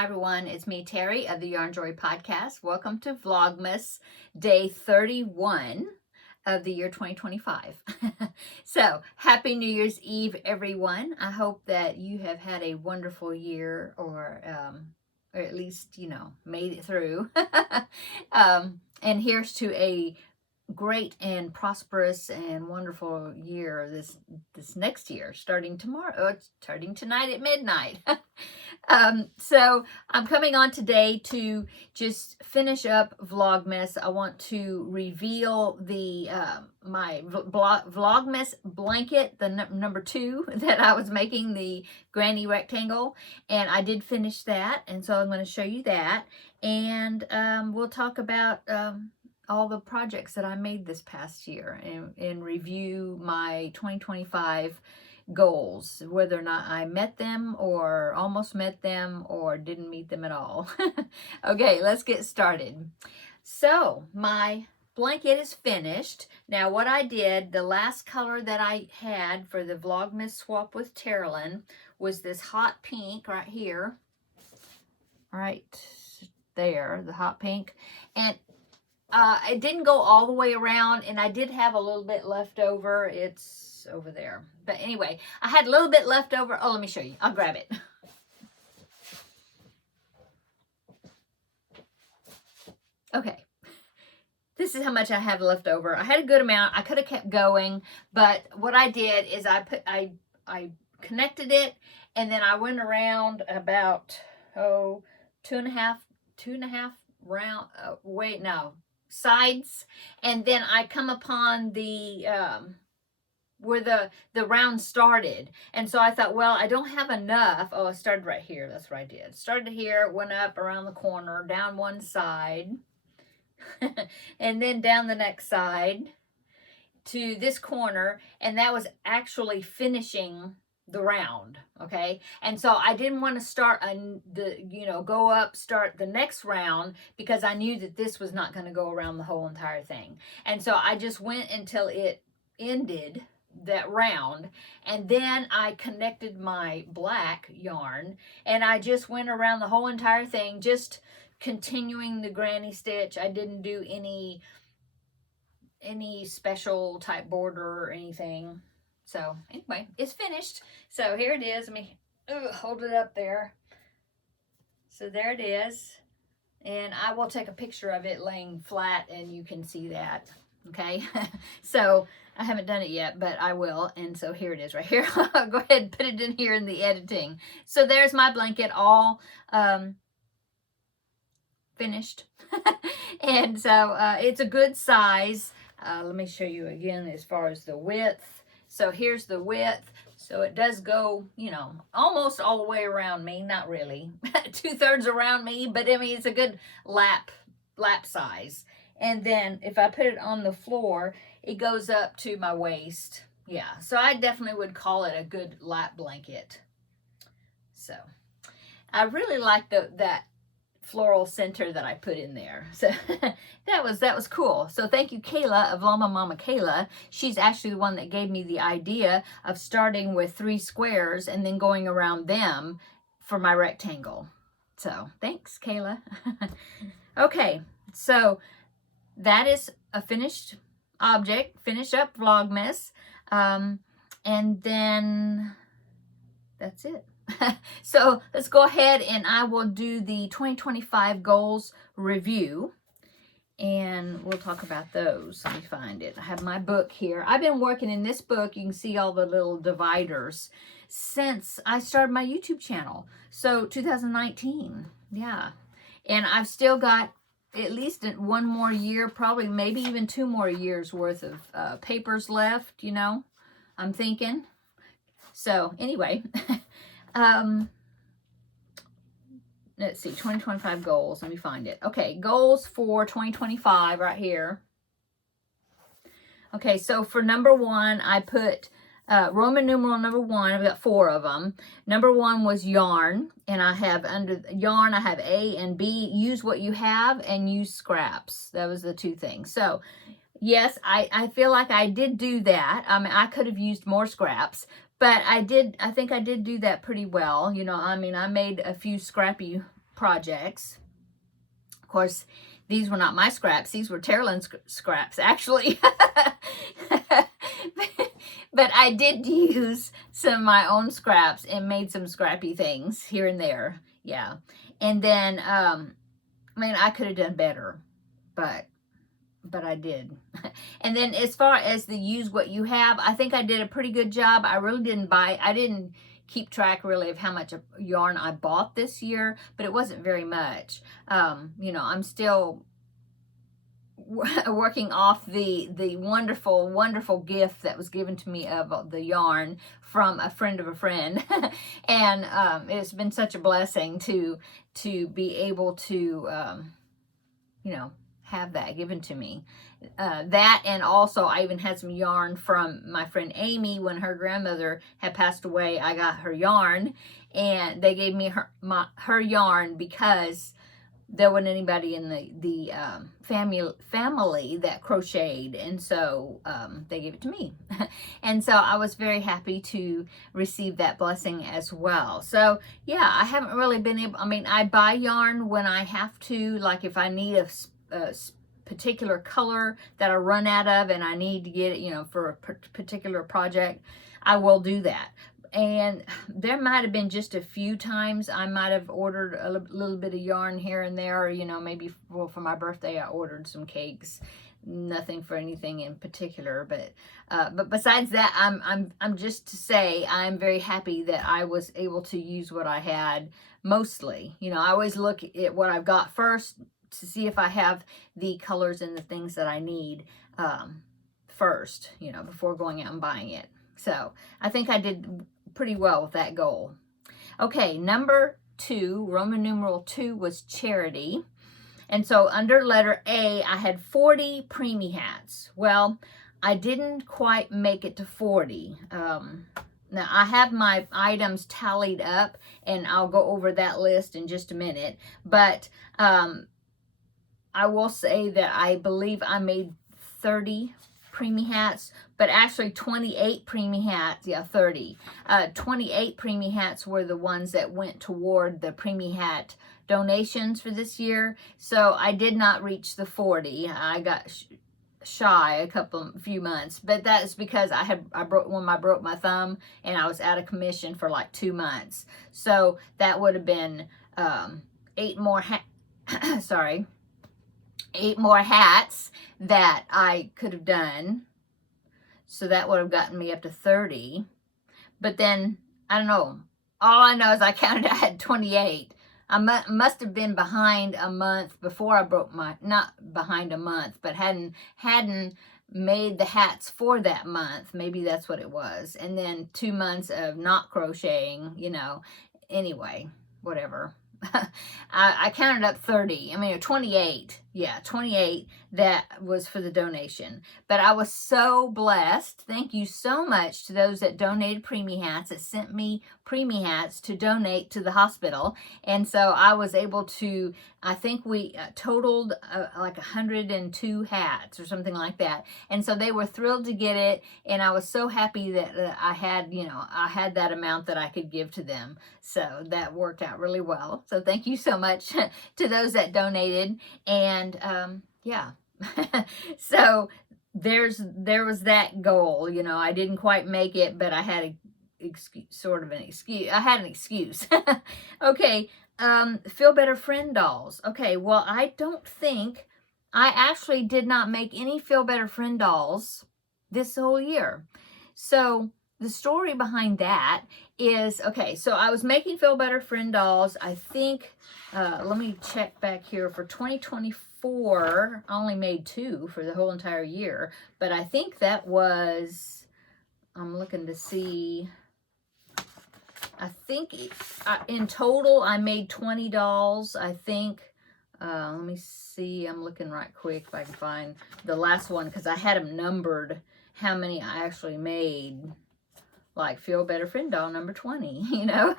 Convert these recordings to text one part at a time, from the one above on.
Hi everyone, it's me Terry of the Yarn Joy Podcast. Welcome to Vlogmas day 31 of the year 2025. So happy New Year's Eve everyone. I hope that you have had a wonderful year or at least, made it through. And here's to a great and prosperous and wonderful year this next year, starting tomorrow, starting tonight at midnight. So I'm coming on today to just finish up Vlogmas. I want to reveal the my Vlogmas blanket, the number 2 that I was making, the granny rectangle, and I did finish that, and so I'm going to show you that, and we'll talk about all the projects that I made this past year and review my 2025 goals, whether or not I met them or almost met them or didn't meet them at all. Okay, let's get started. So my blanket is finished. Now what I did, the last color that I had for the Vlogmas swap with Terri was this hot pink right here. Right there, the hot pink. And it didn't go all the way around, and I did have a little bit left over. It's over there. But anyway, I had a little bit left over. Oh, let me show you. I'll grab it. Okay. This is how much I have left over. I had a good amount. I could have kept going, but what I did is I connected it, and then I went around about, two and a half round, sides, and then I come upon the where the round started, and so I thought, well, I don't have enough. Oh, I started right here. That's what I did. Started here, went up around the corner, down one side, and then down the next side to this corner, and that was actually finishing the round. Okay, and so I didn't want to start go up, start the next round, because I knew that this was not going to go around the whole entire thing, and so I just went until it ended that round, and then I connected my black yarn, and I just went around the whole entire thing, just continuing the granny stitch. I didn't do any special type border or anything. So anyway, it's finished. So here it is. Let me hold it up there. So there it is. And I will take a picture of it laying flat, and you can see that. Okay. So I haven't done it yet, but I will. And so here it is right here. I'll go ahead and put it in here in the editing. So there's my blanket all finished. And so it's a good size. Let me show you again as far as the width. So here's the width. So it does go, almost all the way around me. Not really. 2/3 around me, but I mean, it's a good lap size. And then if I put it on the floor, it goes up to my waist. Yeah, so I definitely would call it a good lap blanket. So I really like that floral center that I put in there. So that was cool. So thank you, Kayla of Llama Mama Kayla. She's actually the one that gave me the idea of starting with 3 squares and then going around them for my rectangle. So thanks, Kayla. Okay, so that is a finished object, finish up Vlogmas, and then that's it. So let's go ahead and I will do the 2025 goals review, and we'll talk about those. Let me find it. I have my book here. I've been working in this book. You can see all the little dividers since I started my YouTube channel. So 2019, yeah. And I've still got at least 1 more year, probably maybe even 2 more years worth of papers left, I'm thinking. So anyway, let's see, 2025 goals. Let me find it. Okay, goals for 2025 right here. Okay, so for number 1, I put Roman numeral number 1. I've got 4 of them. Number 1 was yarn, and I have under yarn, I have A and B. Use what you have and use scraps. That was the 2 things. So yes, I feel like I did do that. I mean, I could have used more scraps, but I think I did do that pretty well. I mean, I made a few scrappy projects. Of course, these were not my scraps. These were Terri scraps, actually. But I did use some of my own scraps and made some scrappy things here and there. Yeah. And then, I mean, I could have done better, but I did. And then as far as the use what you have, I think I did a pretty good job. I really I didn't keep track really of how much yarn I bought this year, but it wasn't very much. You know, I'm still working off the wonderful gift that was given to me of the yarn from a friend of a friend. And it's been such a blessing to be able to you know, have that given to me. That, and also I even had some yarn from my friend Amy. When her grandmother had passed away, I got her yarn, and they gave me her yarn because there wasn't anybody in the family that crocheted, and so they gave it to me. And so I was very happy to receive that blessing as well. So yeah, I haven't really been able, I mean, I buy yarn when I have to, like if I need a particular color that I run out of and I need to get it, you know, for a particular project, I will do that. And there might have been just a few times I might have ordered a little bit of yarn here and there, or, you know, maybe for my birthday I ordered some cakes. Nothing for anything in particular, but besides that, I'm just to say I'm very happy that I was able to use what I had mostly. You know, I always look at what I've got first to see if I have the colors and the things that I need first, you know, before going out and buying it. So I think I did pretty well with that goal. Okay, number 2, Roman numeral 2, was charity. And so under letter A, I had 40 preemie hats. Well, I didn't quite make it to 40. Now, I have my items tallied up, and I'll go over that list in just a minute. But I will say that I believe I made 30 preemie hats, but actually 28 preemie hats, yeah, 30. 28 preemie hats were the ones that went toward the preemie hat donations for this year. So I did not reach the 40. I got shy a few months, but that's because I broke my thumb, and I was out of commission for like 2 months. So that would have been 8 more sorry, 8 more hats that I could have done. So that would have gotten me up to 30. But then, I don't know. All I know is I counted, I had 28. I must have been behind a month before I broke not behind a month, but hadn't made the hats for that month. Maybe that's what it was. And then 2 months of not crocheting, you know. Anyway, whatever. I counted up 30. I mean, 28. Yeah, 28 that was for the donation. But I was so blessed. Thank you so much to those that donated preemie hats, that sent me preemie hats to donate to the hospital. And so I was able to, I think we totaled like 102 hats or something like that. And so they were thrilled to get it. And I was so happy that I had, you know, I had that amount that I could give to them. So that worked out really well. So thank you so much to those that donated. And yeah, so there was that goal. You know, I didn't quite make it, but I had sort of an excuse. I had an excuse. Okay, Feel Better Friend dolls. Okay, well, I don't think I actually did not make any Feel Better Friend dolls this whole year. So the story behind that is, okay, so I was making Feel Better Friend dolls, I think, let me check back here, for 2024, I only made 2 for the whole entire year, but I think that was, I'm looking to see, I think in total I made 20 dolls, I think. Let me see, I'm looking right quick if I can find the last one, because I had them numbered, how many I actually made. Like Feel Better Friend doll number 20, you know.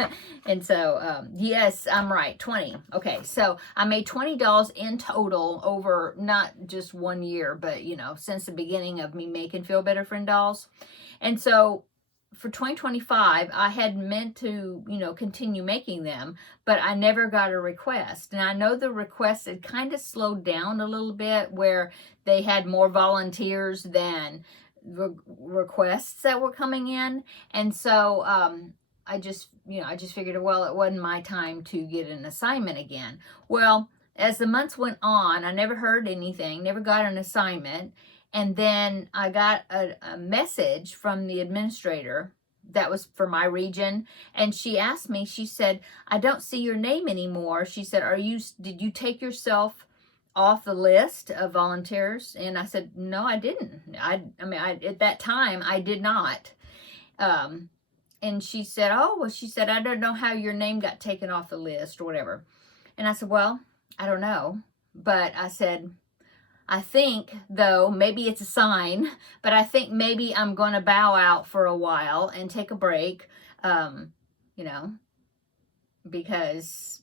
And so, yes, I'm right, 20. Okay, so I made 20 dolls in total over not just 1 year, but, you know, since the beginning of me making Feel Better Friend dolls. And so for 2025, I had meant to, continue making them, but I never got a request. And I know the requests had kind of slowed down a little bit, where they had more volunteers than requests that were coming in. And so I just figured, well, it wasn't my time to get an assignment again. Well, as the months went on, I never heard anything, never got an assignment. And then I got a message from the administrator that was for my region. And she asked me, she said, I don't see your name anymore. She said, did you take yourself off the list of volunteers? And I said, no, I didn't. I mean, at that time, I did not. And she said, oh, well, she said, I don't know how your name got taken off the list or whatever. And I said, well, I don't know. But I said, I think, though, maybe it's a sign, but I think maybe I'm going to bow out for a while and take a break, because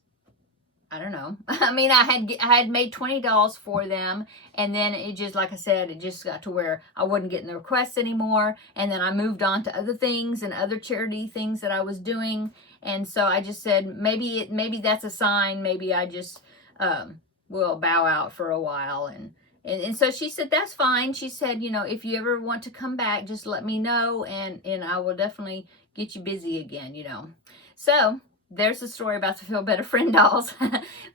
I don't know. I mean, I had made $20 for them, and then it just, like I said, it just got to where I wasn't getting the requests anymore, and then I moved on to other things and other charity things that I was doing, and so I just said, maybe that's a sign. Maybe I just will bow out for a while, and so she said, that's fine. She said, if you ever want to come back, just let me know, and I will definitely get you busy again, So there's the story about the Feel Better Friend dolls.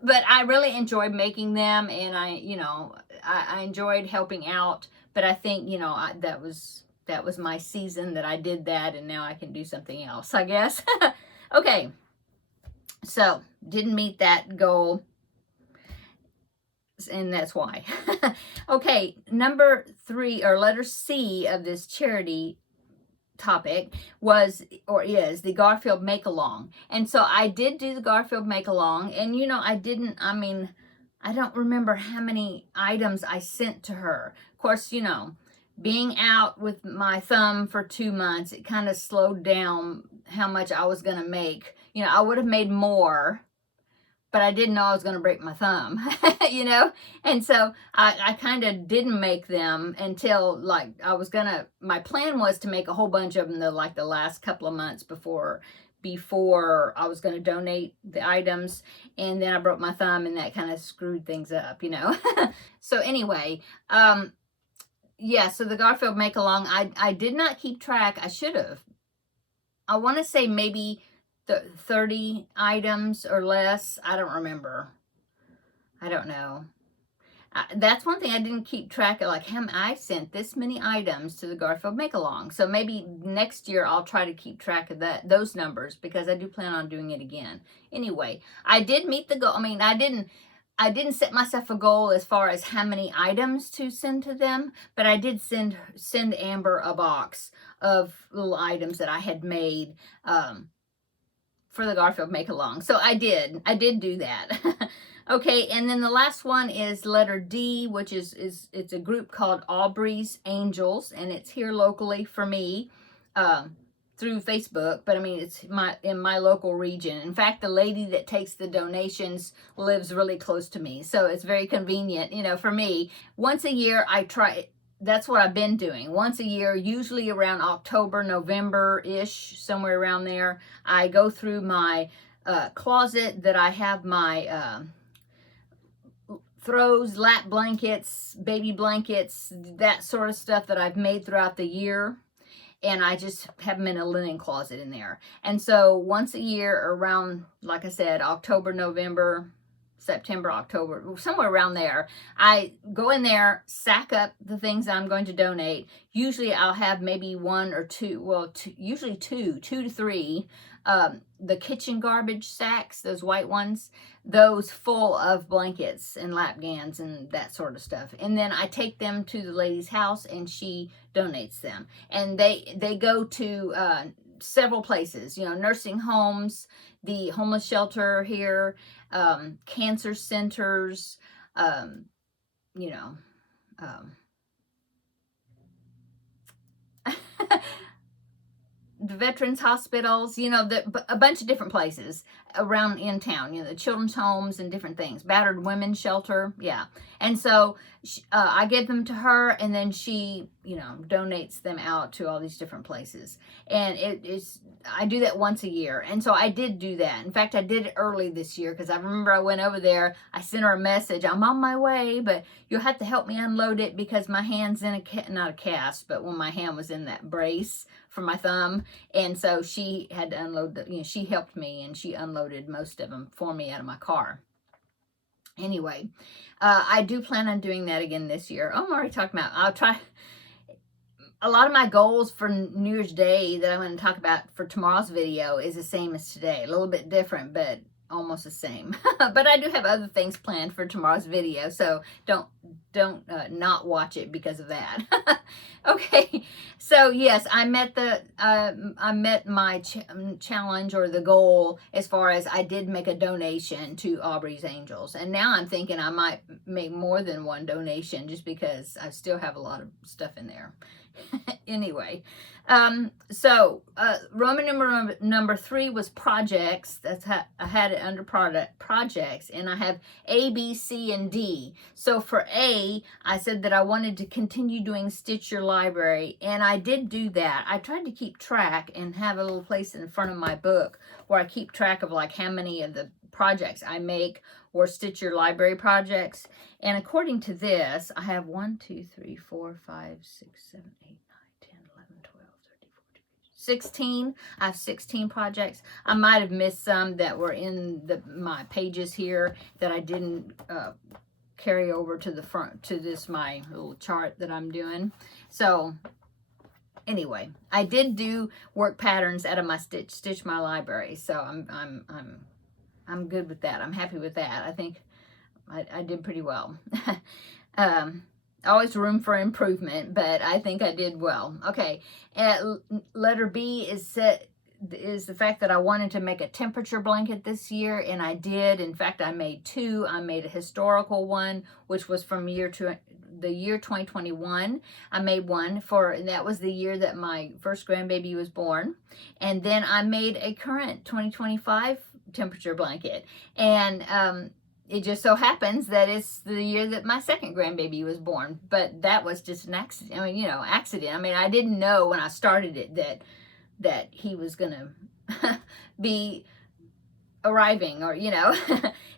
But I really enjoyed making them, and I enjoyed helping out. But I think, that was my season that I did that, and now I can do something else, I guess. Okay. So didn't meet that goal, and that's why. Okay, number 3, or letter C of this charity topic was, or is, the Garfield Make-Along. And so I did do the Garfield Make-Along, and I don't remember how many items I sent to her. Of course, being out with my thumb for 2 months, it kind of slowed down how much I was going to make. I would have made more, but I didn't know I was going to break my thumb, And so I kind of didn't make them until, my plan was to make a whole bunch of them the last couple of months before I was going to donate the items. And then I broke my thumb, and that kind of screwed things up, So anyway, so the Garfield Make-Along, I did not keep track. I should have. I want to say maybe 30 items or less. I don't remember. I don't know. That's one thing I didn't keep track of, I sent this many items to the Garfield Make-Along. So maybe next year I'll try to keep track of those numbers, because I do plan on doing it again. Anyway, I did meet the goal. I mean, I didn't set myself a goal as far as how many items to send to them, but I did send Amber a box of little items that I had made, for the Garfield Make-Along. So I did do that. Okay, and then the last one is letter D, which is it's a group called Aubrey's Angels, and it's here locally for me, through Facebook, but I memean, it's in my local region. In fact, the lady that takes the donations lives really close to me, so it's very convenient, for me. Once a year, I try. That's what I've been doing. Once a year, usually around October, November-ish, somewhere around there, I go through my closet that I have my throws, lap blankets, baby blankets, that sort of stuff that I've made throughout the year. And I just have them in a linen closet in there. And so once a year around, like I said, October, November, September, October, somewhere around there, I go in there, sack up the things I'm going to donate. Usually I'll have maybe 1 or 2, usually 2 to 3, the kitchen garbage sacks, those white ones, those full of blankets and lap gowns and that sort of stuff. And then I take them to the lady's house, and she donates them. And they go to several places, nursing homes, the homeless shelter here, cancer centers, the veterans hospitals, a bunch of different places around in town, the children's homes and different things, battered women's shelter. Yeah. And so I give them to her, and then she donates them out to all these different places. And I do that once a year. And so I did do that. In fact, I did it early this year because I remember I went over there. I sent her a message. I'm on my way, but you'll have to help me unload it because my hand's in not a cast, but when my hand was in that brace for my thumb. And so she had to unload she helped me and she unloaded most of them for me out of my car. Anyway, I do plan on doing that again this year. Oh, I'm already talking about, I'll try. A lot of my goals for New Year's Day that I'm going to talk about for tomorrow's video is the same as today. A little bit different, but almost the same. But I do have other things planned for tomorrow's video, so don't not watch it because of that. Okay, so yes, I met my challenge or the goal as far as I did make a donation to Aubrey's Angels, and now I'm thinking I might make more than one donation just because I still have a lot of stuff in there. Anyway, so Roman number 3 was projects. That's how I had it under projects, and I have A, B, C, and D. So for A, I said that I wanted to continue doing Stitch Your Library, and I did do that. I tried to keep track and have a little place in front of my book where I keep track of like how many of the projects I make or Stitch Your Library projects. And according to this, I have 1, 2, 3, 4, 5, 6, 7, 8, 9, 10, 11, 12, 13, 14, 16. I have 16 projects. I might have missed some that were in my pages here that I didn't carry over to the front to this my little chart that I'm doing. So anyway, I did do work patterns out of my Stitch My Library. So I'm good with that. I'm happy with that. I think I did pretty well. Always room for improvement, but I think I did well. Okay, letter B is the fact that I wanted to make a temperature blanket this year, and I did. In fact, I made 2. I made a historical one, which was from the year 2021. I made one and that was the year that my first grandbaby was born. And then I made a current 2025 temperature blanket, and it just so happens that it's the year that my second grandbaby was born, but that was just an accident. I mean, accident. I mean, I didn't know when I started it that he was gonna be arriving, or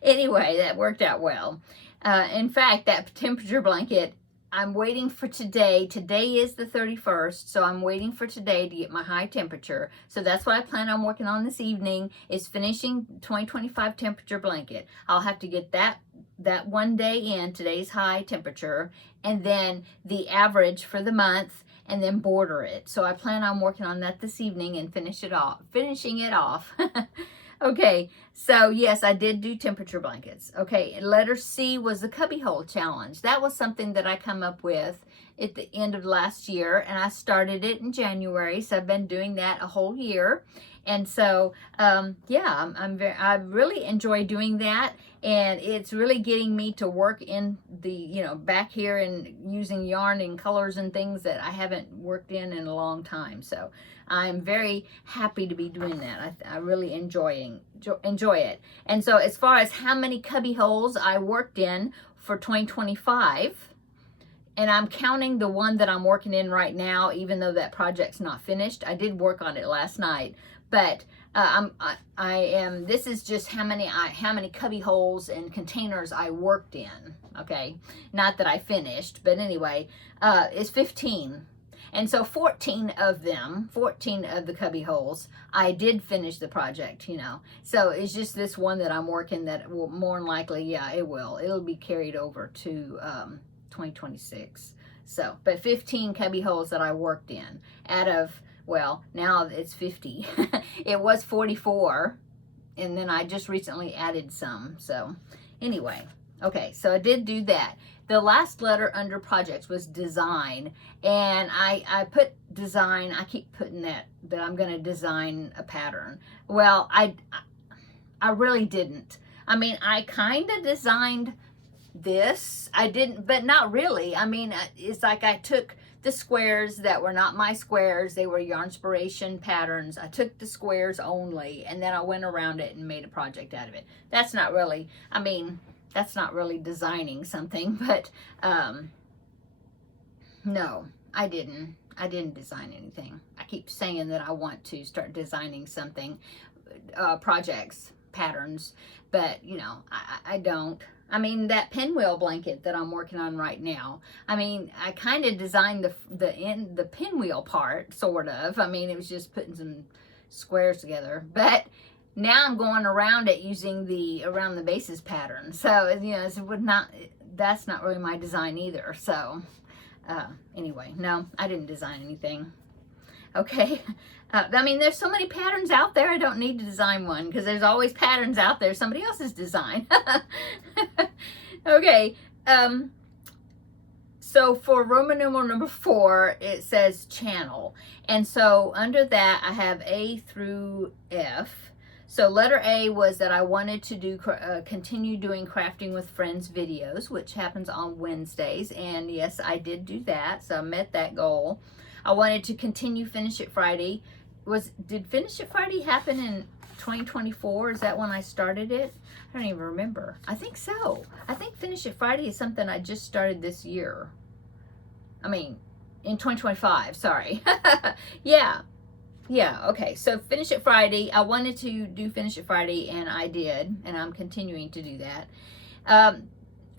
anyway, that worked out well. In fact, that temperature blanket, I'm waiting for today. Today is the 31st, so I'm waiting for today to get my high temperature. So that's what I plan on working on this evening, is finishing 2025 temperature blanket. I'll have to get that one day in, today's high temperature, and then the average for the month, and then border it. So I plan on working on that this evening and finishing it off. Okay, so yes, I did do temperature blankets. Okay, letter C was the cubbyhole challenge. That was something that I come up with at the end of last year, and I started it in January, so I've been doing that a whole year. And so, yeah, I really enjoy doing that, and it's really getting me to work in the, back here and using yarn and colors and things that I haven't worked in a long time. So I'm very happy to be doing that. I really enjoy it. And so as far as how many cubby holes I worked in for 2025, and I'm counting the one that I'm working in right now, even though that project's not finished. I did work on it last night, but this is just how many cubby holes and containers I worked in. Okay, not that I finished, but anyway, it's 15. And so 14 of the cubby holes, I did finish the project, So it's just this one that I'm working that will more than likely, yeah, it'll be carried over to 2026. So, but 15 cubby holes that I worked in out of, well, now it's 50. It was 44, and then I just recently added some. So anyway, okay, so I did do that. The last letter under projects was design, and I put design. I keep putting that I'm going to design a pattern. Well, I really didn't. I mean, I kind of designed this. I didn't, but not really. I mean, it's like I took the squares that were not my squares. They were Yarnspiration patterns. I took the squares only, and then I went around it and made a project out of it. That's not really, I mean, that's not really designing something, but no, I didn't design anything. I keep saying that I want to start designing something, projects, patterns, but you know, I don't. I mean, that pinwheel blanket that I'm working on right now, I mean, I kind of designed the pinwheel part, sort of. I mean, it was just putting some squares together, but now I'm going around it using the around the bases pattern. So, you know, that's not really my design either. So, anyway, no, I didn't design anything. Okay. I mean, there's so many patterns out there. I don't need to design one because there's always patterns out there somebody else's design. Okay. So for Roman numeral number 4, it says channel. And so under that, I have A through F. So letter A was that I wanted to do continue doing Crafting with Friends videos, which happens on Wednesdays. And yes, I did do that. So I met that goal. I wanted to continue Finish It Friday. Did Finish It Friday happen in 2024? Is that when I started it? I don't even remember. I think so. I think Finish It Friday is something I just started this year. I mean, in 2025, sorry. Yeah. Yeah, okay. So Finish It Friday. I wanted to do Finish It Friday, and I did. And I'm continuing to do that.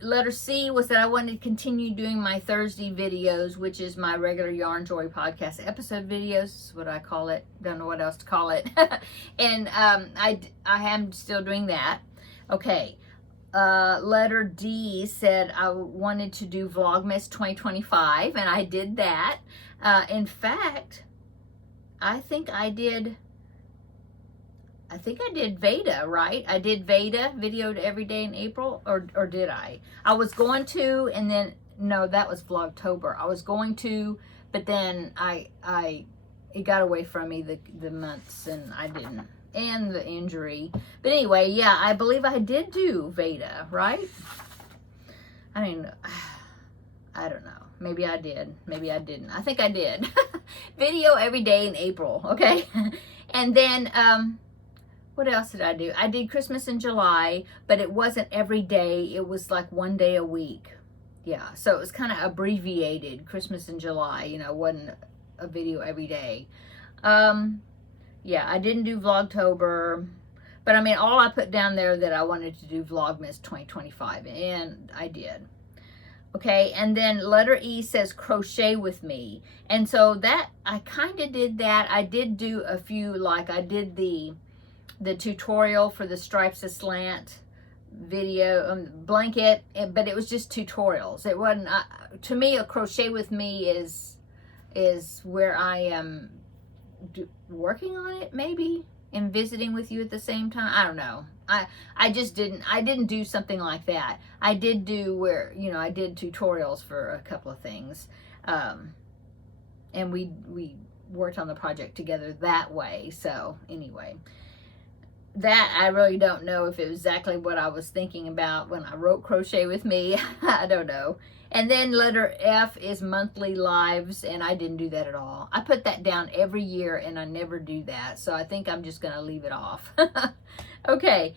Letter C was that I wanted to continue doing my Thursday videos, which is my regular Yarn Joy podcast episode videos. Is what I call it. Don't know what else to call it. And I am still doing that. Okay. Letter D said I wanted to do Vlogmas 2025, and I did that. In fact, I think I did Veda, right? I did Veda, videoed every day in April, or did I? I was going to, and then, no, that was Vlogtober. I was going to, but then it got away from me, the months, and I didn't, and the injury. But anyway, yeah, I believe I did do Veda, right? I mean, I don't know. Maybe I did. Maybe I didn't. I think I did. Video every day in April, okay? And then, what else did I do? I did Christmas in July, but it wasn't every day. It was like one day a week. Yeah, so it was kind of abbreviated, Christmas in July. You know, wasn't a video every day. Yeah, I didn't do Vlogtober. But I mean, all I put down there that I wanted to do Vlogmas 2025, and I did. Okay, and then letter E says crochet with me. And so that, I kind of did that. I did do a few, like I did the tutorial for the Stripes Aslant video, blanket, but it was just tutorials. It wasn't, to me, a crochet with me is where I am working on it, maybe, and visiting with you at the same time. I don't know. I didn't do something like that. I did do where, you know, I did tutorials for a couple of things. And we worked on the project together that way. So anyway, that I really don't know if it was exactly what I was thinking about when I wrote Crochet with Me. I don't know. And then letter F is monthly lives, and I didn't do that at all. I put that down every year, and I never do that. So I think I'm just going to leave it off. Okay.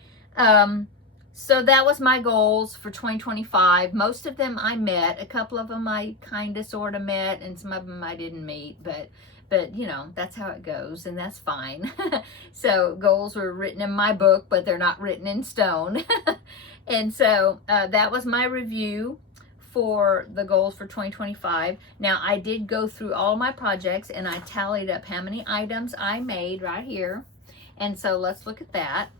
So that was my goals for 2025. Most of them I met. A couple of them I kind of sort of met, and some of them I didn't meet. But you know, that's how it goes, and that's fine. So goals were written in my book, but they're not written in stone. And so that was my review for the goals for 2025. Now, I did go through all my projects, and I tallied up how many items I made right here. And so let's look at that.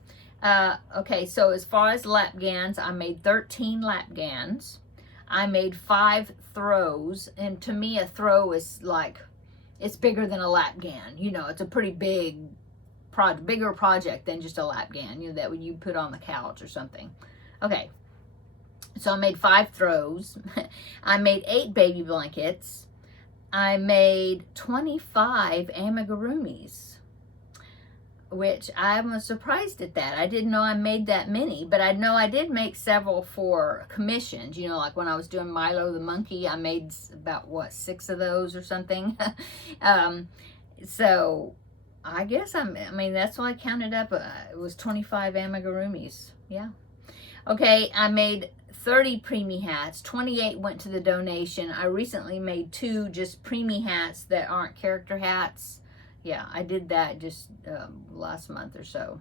Okay, so as far as lap gans, I made 13 lap gans. I made 5 throws, and to me, a throw is like, it's bigger than a lap gan. You know, it's a pretty big bigger project than just a lap gan, you know, that you put on the couch or something. Okay, so I made 5 throws. I made 8 baby blankets. I made 25 amigurumis, which I was surprised at that. I didn't know I made that many, but I know I did make several for commissions. You know, like when I was doing Milo the Monkey, I made about, what, 6 of those or something. So I guess I mean, that's why I counted up. It was 25 amigurumis. Yeah. Okay, I made 30 preemie hats. 28 went to the donation. I recently made 2 just preemie hats that aren't character hats. Yeah, I did that just last month or so.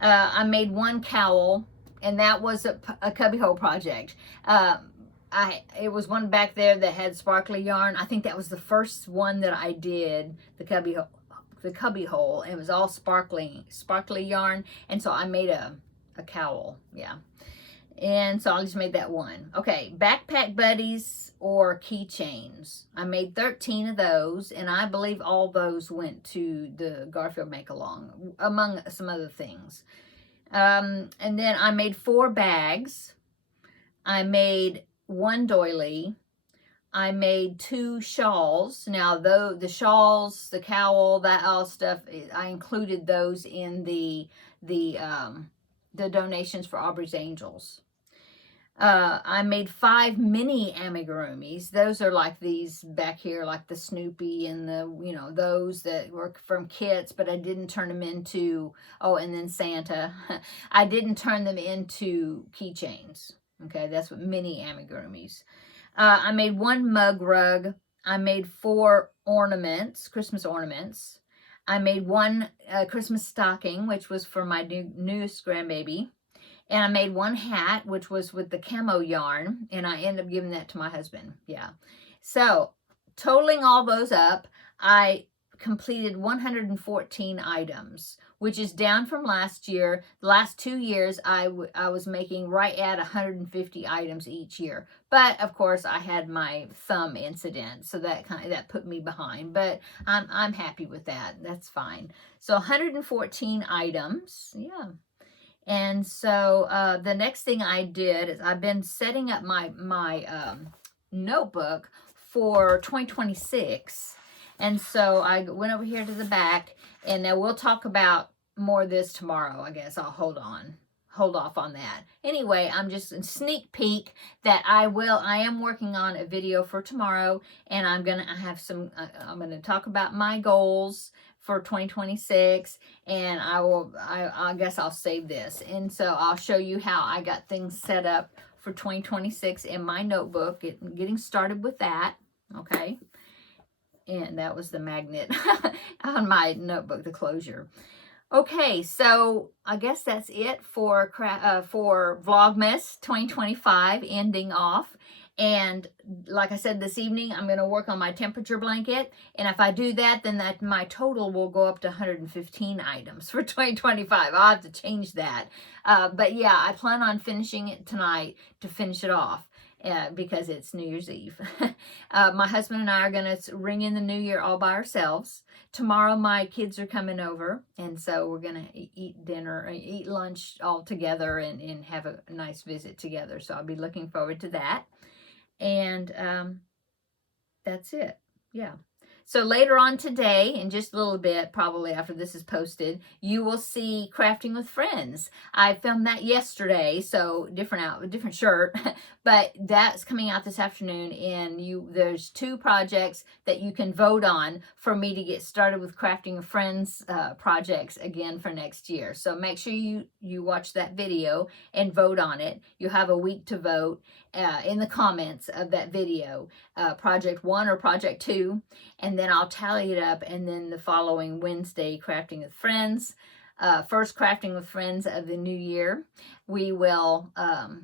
I made 1 cowl, and that was a cubbyhole project. It was one back there that had sparkly yarn. I think that was the first one that I did, the cubbyhole. It was all sparkly yarn, and so I made a cowl. Yeah. And so I just made that one. Okay, backpack buddies or keychains. I made 13 of those, and I believe all those went to the Garfield Make-Along, among some other things. And then I made 4 bags. I made 1 doily. I made 2 shawls. Now, though the shawls, the cowl, that all stuff, I included those in the donations for Aubrey's Angels. I made 5 mini amigurumis. Those are like these back here, like the Snoopy and the, those that were from kits, but I didn't turn them into, and then Santa. I didn't turn them into keychains. Okay, that's what mini amigurumis. I made 1 mug rug. I made 4 ornaments, Christmas ornaments. I made 1 Christmas stocking, which was for my newest grandbaby. And I made 1 hat, which was with the camo yarn, and I ended up giving that to my husband. Yeah. So, totaling all those up, I completed 114 items, which is down from last year. The last 2 years, I was making right at 150 items each year. But, of course, I had my thumb incident, so that put me behind. But I'm happy with that. That's fine. So, 114 items. Yeah. And so the next thing I did is I've been setting up my notebook for 2026. And so I went over here to the back, and now we'll talk about more of this tomorrow. I guess I'll hold off on that. Anyway, I'm just a sneak peek that I am working on a video for tomorrow, and I'm going to talk about my goals for 2026, and I guess I'll save this. And so I'll show you how I got things set up for 2026 in my notebook, getting started with that. Okay. And that was the magnet on my notebook, the closure. Okay, so I guess that's it for Vlogmas 2025 ending off. And like I said, this evening, I'm going to work on my temperature blanket. And if I do that, then my total will go up to 115 items for 2025. I'll have to change that. But yeah, I plan on finishing it tonight to finish it off. Because it's New Year's Eve. My husband and I are going to ring in the new year all by ourselves. Tomorrow my kids are coming over, and so we're going to eat lunch all together and have a nice visit together. So I'll be looking forward to that. And that's it. Yeah. So later on today, in just a little bit, probably after this is posted, you will see Crafting with Friends. I filmed that yesterday, so different shirt, but that's coming out this afternoon. And there's 2 projects that you can vote on for me to get started with Crafting with Friends projects again for next year. So make sure you watch that video and vote on it. You have a week to vote in the comments of that video, project 1 or project 2. And then I'll tally it up, and then the following Wednesday, Crafting with Friends, first Crafting with Friends of the new year, we will, I'll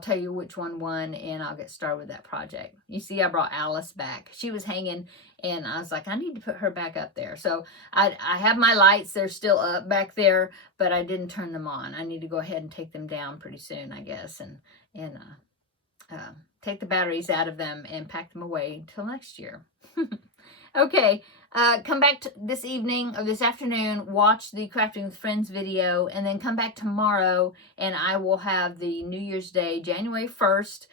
tell you which one won, and I'll get started with that project. You see, I brought Alice back. She was hanging, and I was like, I need to put her back up there. So I have my lights. They're still up back there, but I didn't turn them on. I need to go ahead and take them down pretty soon, I guess, and take the batteries out of them and pack them away until next year. Okay, come back this evening or this afternoon, watch the Crafting with Friends video, and then come back tomorrow, and I will have the New Year's Day, January 1st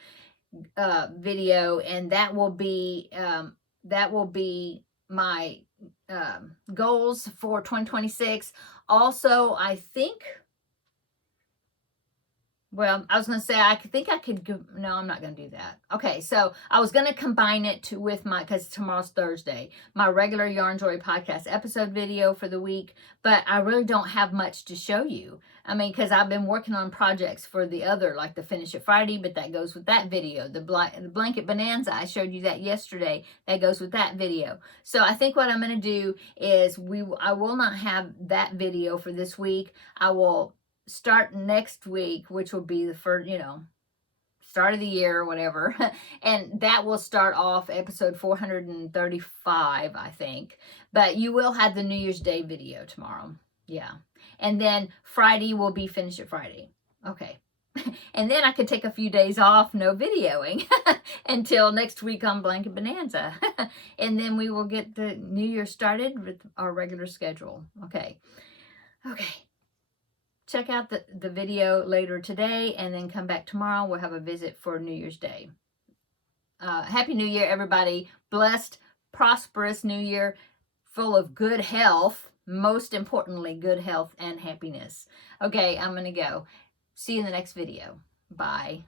video, and that will be my goals for 2026. Also, I think Well, I was going to say, I think I could go, no, I'm not going to do that. Okay, so I was going to combine it with my, because tomorrow's Thursday, my regular Yarn Joy podcast episode video for the week, but I really don't have much to show you. I mean, because I've been working on projects for the other, like the Finish It Friday, but that goes with that video. The Blanket Bonanza, I showed you that yesterday. That goes with that video. So I think what I'm going to do is I will not have that video for this week. I will start next week, which will be the first, start of the year or whatever. And that will start off episode 435, I think. But you will have the New Year's Day video tomorrow. Yeah. And then Friday will be Finish It Friday. Okay. And then I could take a few days off, no videoing, until next week on Blanket Bonanza. And then we will get the New Year started with our regular schedule. Okay. Okay. Check out the video later today, and then come back tomorrow. We'll have a visit for New Year's Day. Happy New Year, everybody. Blessed, prosperous New Year, full of good health. Most importantly, good health and happiness. Okay, I'm going to go. See you in the next video. Bye.